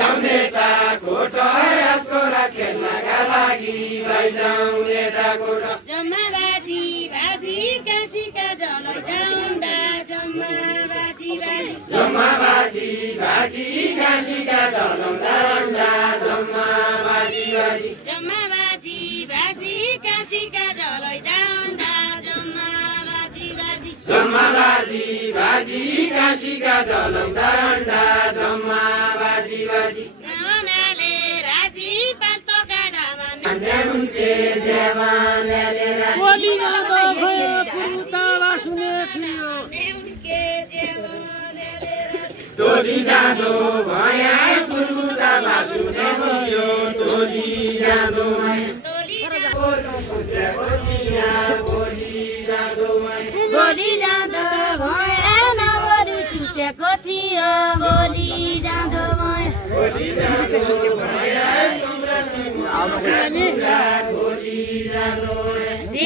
भाइजाउ नेटा कोट यसको र खेल्नका लागि भाइजाउ नेटा कोट जम्मा बाजी बाजी काशीका जलै जाउँडा जम्मा बाजी बाजी जम्मा बाजी बाजी काशीका जलाउँदा रन्डा जम्मा बाजी बाजी जम्मा बाजी बाजी काशीका जलै जाउँडा जम्मा बाजी बाजी जम्मा बाजी बाजी काशीका जलाउँदा रन्डा जम्मा बाजी बाजी गाउनाले राजी पाल्तो गाडामा न्याउनके ज्यामानले बोली जाँदो भयो पुरुतावा सुनेछु नेउनके जेवनले टोली जाँदो भया पुर्मुता बासुने थियो टोली जाँदो बोली जाँदो भया नबरी सुतेको थियो बोली जाँदो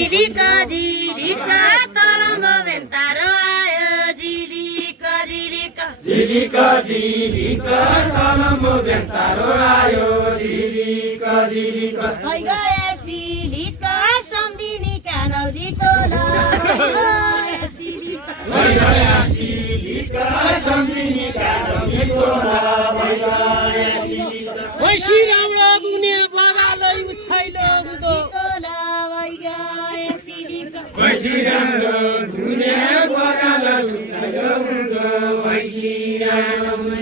झिलिका झिलिका तरङ्ग भेन्तारो आयो झिलिका झिलिका झिलिका झिलिका कलम बेन्तारो आयो झिलिका झिलिका भइ गए सिलिका सम्धिनी कानौलीको भइगया सिलिका सम्धिनी कानौलीको वैसी राम्रो गुने बगालै उछाइलो हुँदो भैँसी राम्रो धुने बगाल सुचाइलो हुँदो भैँसी राम्रो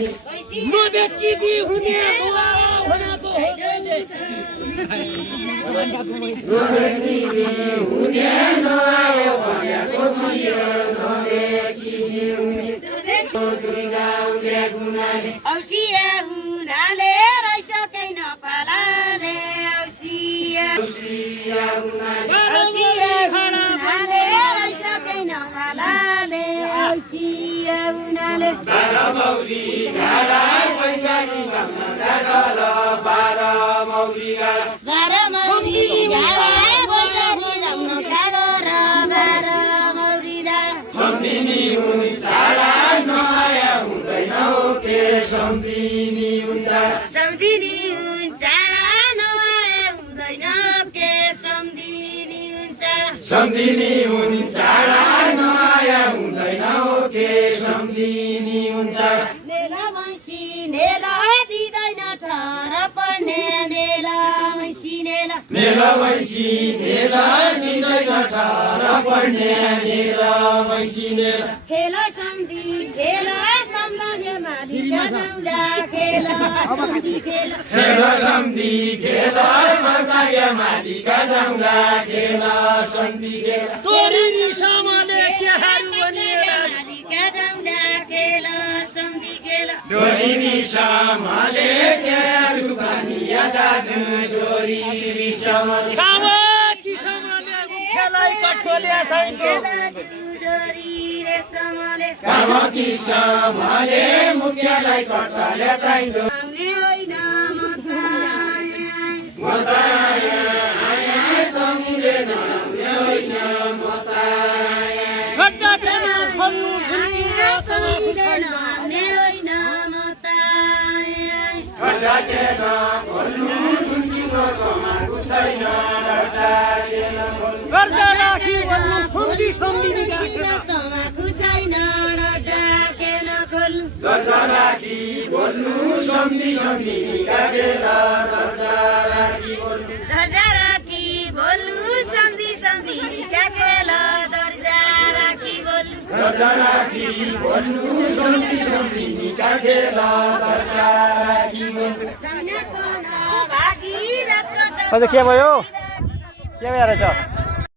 म देखि दि हुने बुवा भनेको होले हुने नआयो भनेको छियो नदेखिने हुने दुई गाउँले गुनाले औसिया हुनाले रहिसकेन पालाले औसिया औसिया हुनाले औसिया हुनाले रहिसकेन पालाले औसिया हुनाले बाह्र मौरी गाडा पैसाली गाउन जागल बाह्र मौरी गाडा बाह्र मौरी डाँडा बजारी जाउन कागर बाह्र मौरी डाँडा सम्धिनी हुन् चाडा नआया हुँदैन हो के सम्धिनी हुन् चाडा सम्धिनी हुन्छ नआए हुँदैन के सम्धिनी हुन्छ सम्धिनी हुन् चाडा नआया हुँदैन हो के सम्धिनी हुन् चाडा नेला मैसी नेला दिँदैन ठहर पर्ने नेला मैसी नेला नेला मैसी नेला दिँदैन ठहर पर्ने नेला मैसी नेला खेल सम्धि खेल सम्झे मालिका जाउँदा खेल सम्धि खेल खेल सम्धि खेल मर्काया मालिका जाउँदा खेल सम्धि खेल तोरी रिसामाले केहारु बनेर मालिका जाउँदा खेल सम्धि खेल डोरी रिसामाले क्यारु बानिया दाजु डोरी रिसामाले कामा किसमाले मुख्यलाई कठोल्या छैन डोरी रेशमले कामकी समाले मुख्यलाई कट्टाले चाहिँदो आउने होइन म म त आया तमुले नआउने होइन म त आया गड्डा बेना खोल्नु झुल्किँदा तमाखु छैन आउने होइन म त डटाकेन खोल्नु ढुङ्गिको कमाएको छैन डटाकेन खोल्नु गर्दा राखी भन्नु सम्धि सम्धिनी गाँसेर तमाखु छैन डाकेन खोल्नु दर्जा राखी बोल्नु सम्धि सम्धि काटेर दर्जा राखी बोल्नु दर्जा राखी बोल्नु सम्धि सम्धि काकेल दर्जा राखी बोल्नु दर्जा राखी बोल्नु सम्धि सम्धि काटेर दर्जा राखी बोल्नु भागी रात अझ के भयो के भएर छ